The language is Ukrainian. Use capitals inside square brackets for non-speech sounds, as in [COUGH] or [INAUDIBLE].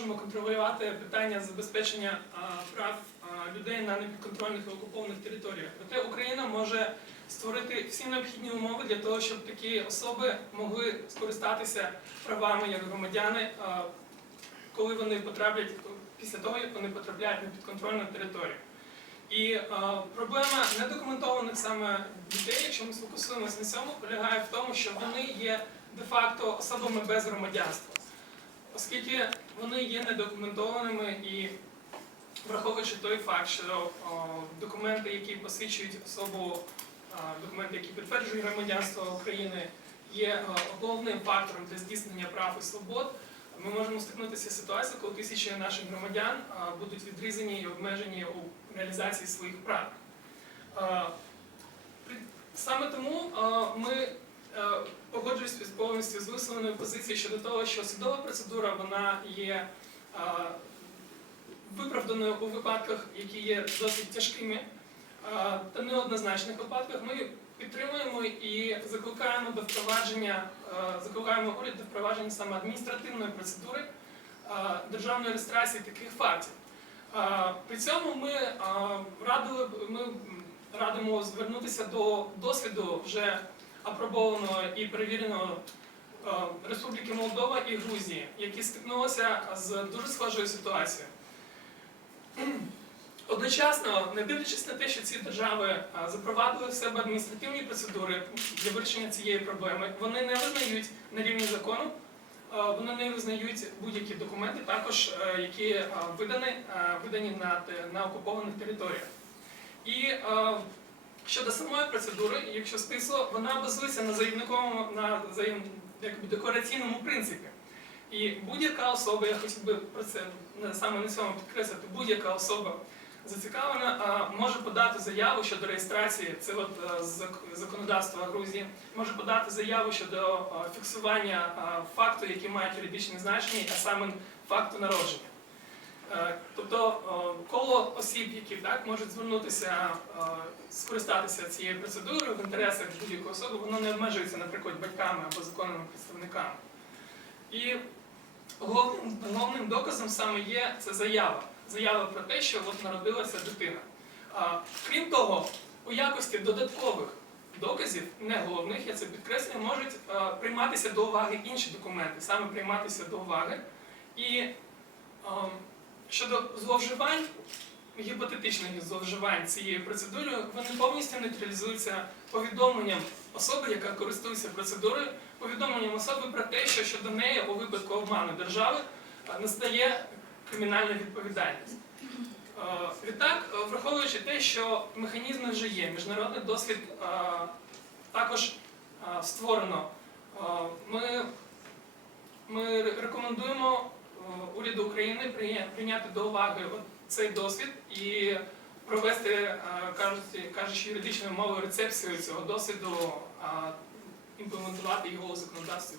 можемо контролювати питання забезпечення прав людей на непідконтрольних і окупованих територіях. Проте Україна може створити всі необхідні умови для того, щоб такі особи могли скористатися правами як громадяни, коли вони потраплять після того, як вони потрапляють на підконтрольну територію. І е, проблема недокументованих саме дітей, якщо ми сфокусуємося на цьому, полягає в тому, що вони є де-факто особами без громадянства, оскільки вони є недокументованими і враховуючи той факт, що о, документи, які посвідчують особу, а, документи, які підтверджують громадянство України, є е, головним фактором для здійснення прав і свобод. Ми можемо стикнутися з ситуацією, коли тисячі наших громадян будуть відрізані і обмежені у реалізації своїх прав. Саме тому ми е, погоджуємося повністю з висловленою позицією щодо того, що судова процедура вона є виправданою у випадках, які є досить тяжкими та неоднозначних випадках. Ми підтримуємо і закликаємо до впровадження, е, закликаємо уряд до впровадження саме адміністративної процедури е, державної реєстрації таких фактів. Е, При цьому ми е, радили ми радимо звернутися до досвіду вже апробованого і перевіреного е, Республіки Молдова і Грузії, які стикнулися з дуже схожою ситуацією. [CLEARS THROAT] Одночасно, не дивлячись на те, що ці держави запровадили в себе адміністративні процедури для вирішення цієї проблеми, вони не визнають на рівні закону, вони не визнають будь-які документи, також е, які видані, видані на, на окупованих територіях. І е, щодо самої процедури, якщо стисло, вона базується на заявниковому на заявн- якби деклараційному принципі. І будь-яка особа, я хотів би про це саме на цьому підкреслити, будь-яка особа зацікавлена, а, може подати заяву щодо реєстрації, це от е, з законодавства Грузії, може подати заяву щодо е, фіксування е, факту, які мають юридичне значення, а саме факту народження. Е, Тобто осіб, які так можуть звернутися, скористатися цією процедурою в інтересах будь-якої особи, воно не обмежується, наприклад, батьками або законними представниками. І головним, головним доказом саме є це заява. Заява про те, що от народилася дитина. Крім того, у якості додаткових доказів, не головних, я це підкреслюю, можуть прийматися до уваги інші документи, саме прийматися до уваги. І щодо зловживань, гіпотетичних зловживань цією процедурою, вони повністю нейтралізуються повідомленням особи, яка користується процедурою, повідомленням особи про те, що щодо неї у випадку обману держави е, настає кримінальна відповідальність. Е, Відтак, е, враховуючи те, що механізми вже є, міжнародний досвід також створено, ми, ми рекомендуємо уряду України прийня- прийняти до уваги цей досвід і провести, е, кажучи, юридичною мовою, рецепцію цього досвіду, імплементувати його у законодавстві.